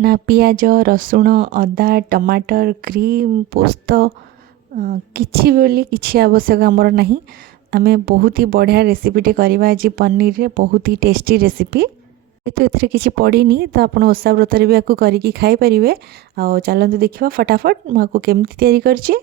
ना पियाज रसुण अदा टमाटर क्रीम पोस्त किछि बोली किछि आवश्यक आमर नहीं। आमे बहुत ही बढ़िया रेसिपीटे करवा आज पनीर रे बहुत ही टेस्टी रेसिपी। तो एथिरे किछि पड़ीनी तो आपण ओसा व्रत रे भी आकु करिकी खाई परिवे। आ चलंतु देखिबा फटाफट मु आकु केमति तयारी करछि।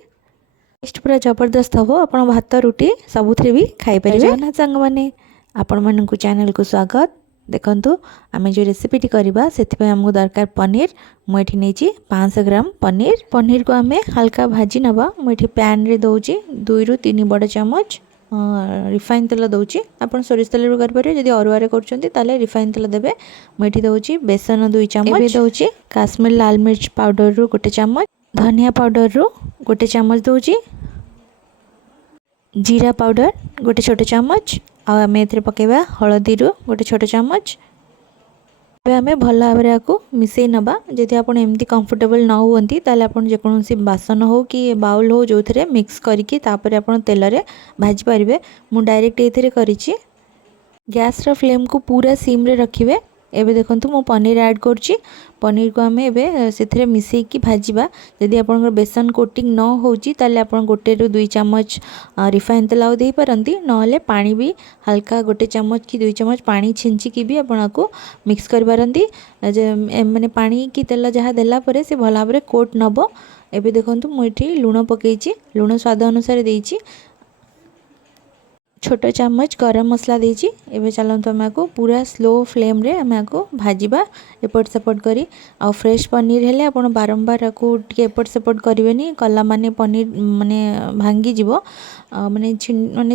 टेस्ट पूरा जबरदस्त हबो। आपण भात रोटी सबुथरे भी खाई परिवे। जगन्नाथ संग माने आपण मानकु चैनल को स्वागत। देखंतु आमे जो रेसिपीटी करबा सेति पे हमको दरकार पनीर। मु एठी नेची 500 ग्राम पनीर को आमे हल्का भाजी नबा। मु एठी पैन रे दउची 2 रु 3 बड़ चम्मच रिफाइन तेल दउची। आपण सोरिष तेल रे कर परियो। जदि अरुआ रे करचंती ताले रिफाइन तेल देबे। मु एठी दउची बेसन 2 चम्मच। एबे दउची काश्मीर लाल मिर्च पाउडर रु 1 चम्मच, धनिया पाउडर रु 1 चम्मच दउची, जीरा पाउडर 1 छोट चम्मच। आम ए पकेबा हलदी रु 1 छोट चम्मच। आम भल भाव आपको मिसई नबा। जदि आप एमती कंफर्टेबल न होती ताले आपन जेकोसी बासन हो कि बाउल हो जो थे मिक्स करके तेल रे भाजी पारे। मु डायरेक्ट ये करिछि। गैस रा फ्लेम को पूरा सिम रे रखिबे। एबे देखंतु मु पनीर ऐड करछि। पनीर को आमे एबे सेथरे मिसई की भाजीबा। जदि आपन बेसन कोटिंग न होची ताले आपन 1 रु 2 चम्मच रिफाइन तेल आउ दे परंती। नहले पानी भी हल्का 1 चम्मच कि 2 चम्मच पानी छिंची की भी आपन को मिक्स कर पारंती। माने पानी की तेल जहा देला परे से भला भाबरे कोट नबो। एबे देखंतु मु एठी लूण पकेइछि। लूण स्वाद अनुसार देइछि। छोट चम्मच गरम मसला देइछि। एबे चलंतु हम को पूरा स्लो फ्लेम रे हम को भाजीबा एपट सेपट करी। आ फ्रेश पनीर हेले आपण बारंबार को टिके एपट सेपट करिवेनी। कला माने पनीर माने भांगी जिवो। माने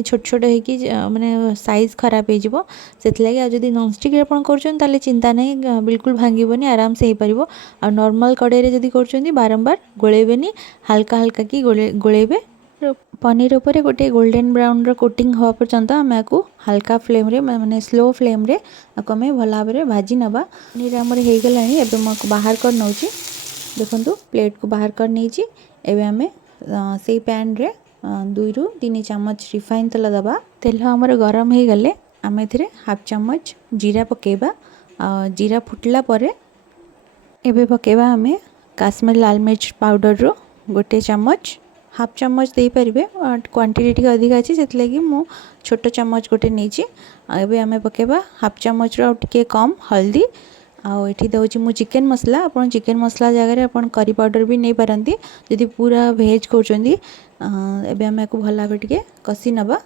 छोट छोट हे कि माने साइज खराब हे जिवो। सेति लागि आ जदी नॉन स्टिक रे आपण करछन ताले चिंता नै, बिल्कुल भांगीबोनी, आराम से हे परिबो। आ नॉर्मल कड़े रे जदी करछन बारंबार गोळेबेनी, हल्का हल्का की गोळेबे। पनीर ऊपर गोटे गोल्डन ब्राउन रो कोटिंग हवा पर्यंत आम को हल्का फ्लेम रे माने स्लो फ्लेम रे आम भल भाव भाजी नबा। पनीर आमर हो गलानी। एबे मु बाहर कर नउची। देखंतु प्लेट को बाहर कर नेची। एबे आमे सेई पैन रे 2 रु 3 चम्मच रिफाइन तेल दबा। तेल आमर गरम हो गले आम एथिरे हाफ चम्मच जीरा पकेबा। जीरा फुटला परे एबे पकेबा आमे काश्मीर लाल मिर्च पाउडर रो 1 चम्मच, हाफ चम्मच दे पारिबे। क्वांटिटी टी अधिक अछि सेति लागि मु छोट चम्मच गोटे नेछि। एबे आमे पकेबा हाफ चम्मच रो टिके कम हल्दी। आ एठी दउछि मु चिकन मसला। आपण चिकन मसला जगह रे आपण करी पाउडर भी नै पारंती जदि पूरा वेज करचंदी। एबे आमे को भला भाबे टिके कसी नबा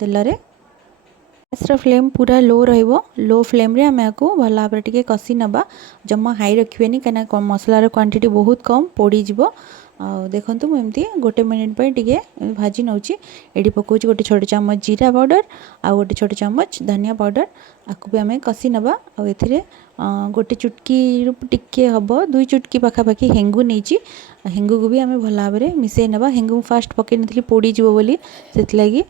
तेल रे। गैस रा फ्लेम पूरा लो रहिबो। लो फ्लेम रे आमे को भला भाबे टिके कसी नबा। जम्मा हाई रखिबेनी कना मसला रो क्वांटिटी बहुत कम पोड़ी जिवो। देखंतु मु एमती 1 मिनिट पे टिके भाजी नउची। एडी पकोची 1 छोट चम्मच जीरा पाउडर आ 1 छोट चम्मच धनिया पाउडर। आकु भी आमे कसी नबा। आ एथिरे 1 चुटकी रु टिके हबो 2 चुटकी पाखा पाखी हेंगु नेची। हेंगु को भी आमे भला भाबरे मिसई नबा। हेंगु फास्ट पके नथली पोड़ी जिवो बोली सेति लागि।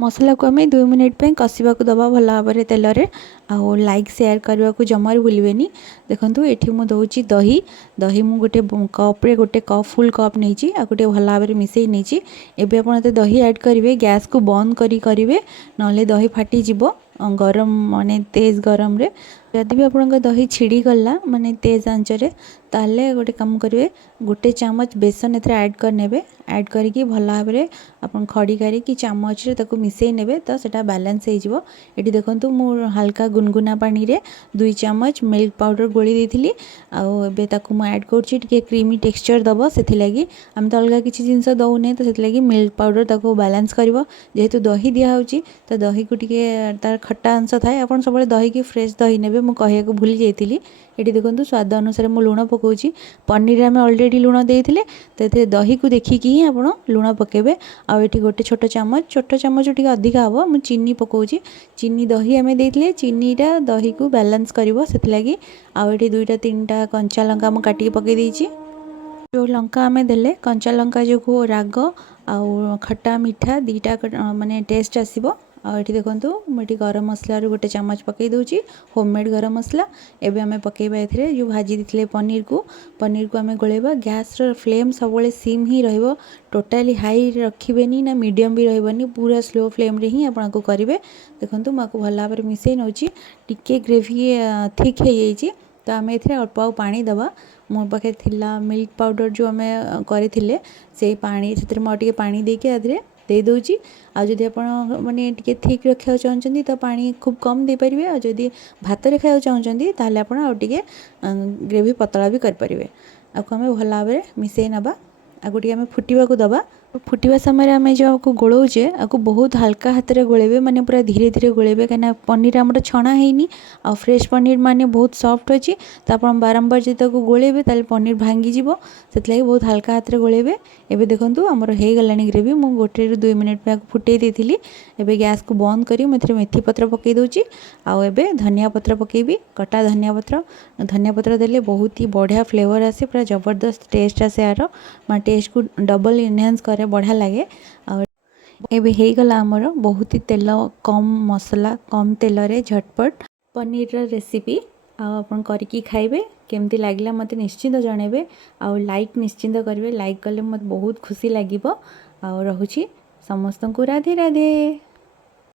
मसला को आमे 2 मिनिट पे कसिबा को दबा भला भाबरे तेल रे। आ लाइक शेयर करबा को जमार भूलिबेनी। देखंतु एठी मु दउची दही। दही मु गोटे कप रे 1 कप फुल कप नेची। आ गोटे भला भाबरे मिसई नेची। एबे आपण एते दही ऐड करिवे। गैस को बंद करिवे नले दही फाटी जिवो। गरम माने तेज गरम रे यदि भी आपन दही छिड़ी गला माने तेज आंच रे ताले गोटे काम करिवे 1 चम्मच बेसन एथरे ऐड कर नेबे। ऐड करिकी भला भाबरे आपन खड़ी करी कि चम्मच रे ताको मिसई नेबे तो सेटा बैलेंस हे जिवो। एठी देखंतु मु हल्का गुनगुना पानी रे 2 चम्मच मिल्क पाउडर गोली देथिली। आ एबे ताको मु ऐड करछि टिके क्रीमी टेक्सचर दबो सेथि लागि। हम तो अलगा किछि जिंस दउने तो सेथि लागि मिल्क पाउडर ताको बैलेंस करिवो। जेहेतु दही दिया होछि तो दही को टिके तार खट्टा अंश थाए। आपन सबले दही की फ्रेश दही नेबे। मु कहिया को भूली जाइतिली। एठी देखंतु स्वाद अनुसार मु लूण पकोछि। पनीर में ऑलरेडी लूण देइथिले तो एथे दही को देखिकी ही आपण लूण पकेबे। आ एठी 1 छोट चम्मच टिके अधिक हबो मु चीनी पकोछि। चीनी दही आमे देइथिले चीनीटा दही को बैलेंस करिवो सेथि लागि। आ एठी 2टा 3टा कंचा लंका मु काटी पके देइछि। जो लंका आमे देले कंचा लंका जो को राग आ खट्टा मीठा दीटा माने टेस्ट आसीबो। आ एठी देखंतु मुठी गरम मसला रु 1 चम्मच पके दोछि होममेड गरम मसला। एबे आमे पकेबा एथरे जो भाजी दिथिले पनीर को आमे गोलेबा। गैस रो फ्लेम सबले सिम ही रहइबो। टोटली हाई रखिबेनी ना मीडियम भी रहइबनी। पूरा स्लो फ्लेम रे ही आपन को करिवे। देखंतु माको भला भाबरे मिसई नउची। टिके ग्रेवी थिक हे जाईची। तो आम ए अल्प आउ पानी दबा मो पाखे थिला मिल्क पाउडर जो आम करथिले से पानी से मुझे पानी देके आधे दे दूची आदि आप माने टिके थिक रखा चाहते तो पानी खूब कम दे पारे आदि भात रे खाया चाहते ताले आप ग्रेवी पतला भी करें आपको आम भल भाव में मिसई नवा आगु टे आम फुटा दबा फुटा समय आम जो आपको गोलाऊे आपको बहुत हल्का हाथ में गोलेबे माने पूरा धीरे धीरे गोलेबे कहीं पनीर आम छणा है आ फ्रेश पनीर माने बहुत सॉफ्ट अच्छी तो आप बारंबार जो गोलेबे ताले पनीर भांगी जीवो से बहुत हल्का हाथ में गोलेबे एबे देखंतु हमर हो गलानी ग्रेवी मु 1 ରୁ 2 मिनट में फुटे देथिली एबे गैस को बंद करी मैं मेथी पत्र पकई दूची आउ एबे धनिया पत्र पकेबी कटा धनिया पत्र देले बहुत ही बढ़िया फ्लेवर आसे पूरा जबरदस्त टेस्ट आसे यार मैं टेस्ट को डबल इनहेंस करे बढ़िया लगे एबे हो गला हमर बहुत ही तेल कम मसला कम तेल रे झटपट पनीर रेसिपी आपन करके खाइबे केमती लागला मते निश्चिंत जणेबे आ लाइक निश्चिंत करेंगे लाइक कले मत बहुत खुशी लगिबो आ रहुची समस्त को राधे राधे।